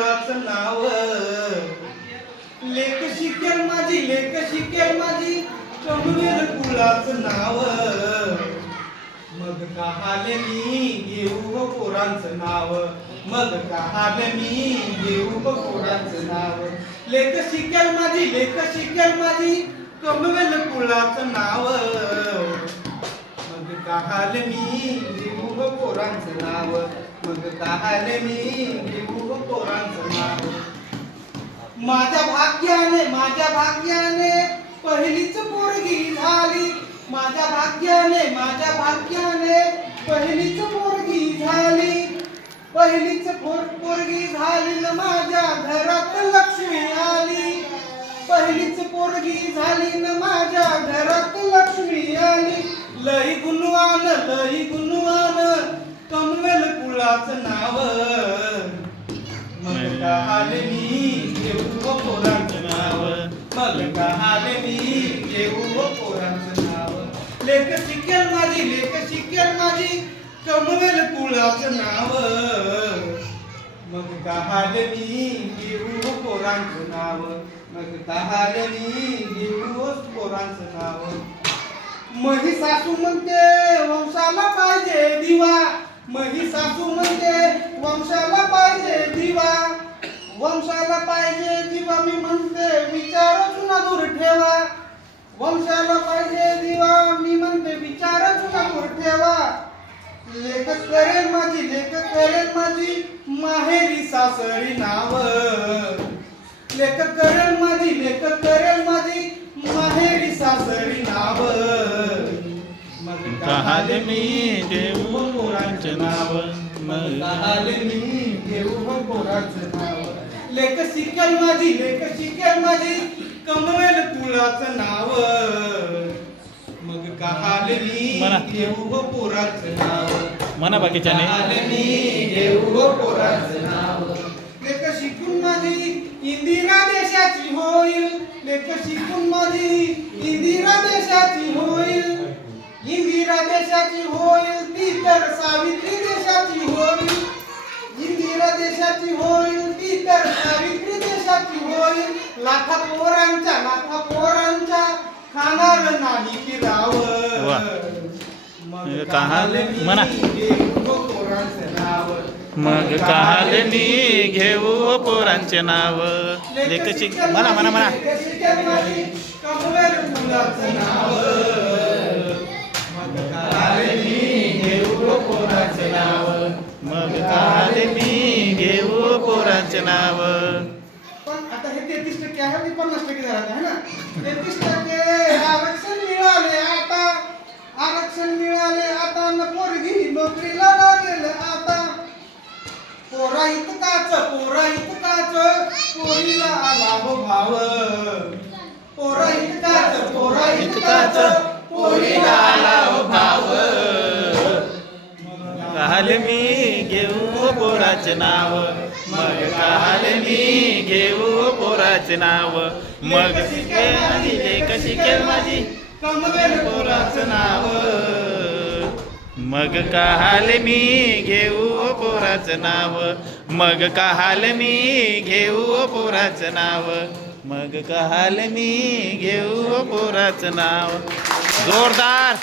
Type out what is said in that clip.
कुळाचं नाव लेक शिकेल माझी कमवेल कुळाचं नाव मग कहाले मी घेऊ पोरांचं नाव मग कहाले मी घेऊ पोरांचं नाव लेक शिकेल माझी कमवेल कुळाचं नाव मग कहाले मी घेऊ पोरांचं नाव मग कहाले मी घेऊ पोरांचं नाव माझ्या भाग्याने पहिलीच पोरगी झाली माझ्या भाग्याने पहिलीच पोरगी झाली न माझ्या घरात लक्ष्मी आली पहिलीच पोरगी झाली न माझ्या घरात लक्ष्मी आली लई गुणवान कमवेल कुळाचं नाव मग कहाले मी घेऊ पोरांचं नाव मग कहाले मी घेऊ पोरांचं नाव लेक शिकेल माझी कमवेल कुळाचं नाव मग कहाले मी घेऊ पोरांचं नाव मग कहाले मी घेऊ पोरांचं नाव मही सासू म्हणते वंशाला पाहिजे दिवा मही सासू म्हणते वंशाला पाहिजे दिवा मी म्हणते विचार जुना दूर ठेवा वंशाला पाहिजे दिवा मी म्हणते विचार जुना दूर ठेवा लेख करेल माझी माहेरी सासरी नाव लेख करेल माझी माहेरी सासरी नाव मग कहाले मी घेऊ पोरांचं नाव मग कहाले मी घेऊ पोरांचं नाव लेक शिकेल माझी कमवेल कुळाचं नाव मग कहाले मी घेऊ पोरांचं नाव म्हणा बाकीच्याने कहाले मी घेऊ पोरांचं नाव लेक शिकून माझी इंदिरा देशाची होईल लेक शिकून माझी इंदिरा देशाची होईल ती तर सावित्री देशाची होईल इंदिरा देशाची होईल ती तर सावित्री देशाची होईल लाखा पोरांच्या खाणार नाही फिराव मग कहाले म्हणा पोरांचं नाव मग कहाले मी घेऊ पोरांचे नाव लेकची म्हणा कमवेल कुळाचं नाव मग कहाले मी घेऊ पोरांचं नाव मग कहाले मी घेऊ पोरांचे नाव पण आता हे 33% आहे आणि 50% झालं आहे ना 33% आरक्षण मिळाले आता न पोरगी नोकरीला लागेल आता पोरा इतकाच पोरीला आला भाव पोरा इतकाच पोरीला आला भाव कहाले मी घेऊ पोराचे नाव मग कहाले मी घेऊ पोराचे नाव मग शिकेल माझी कमवेल पोराचं नाव मग कहाले मी घेऊ पोराचं नाव मग कहाले मी घेऊ पोराचं नाव मग कहाले मी घेऊ पोराचं नाव जोरदार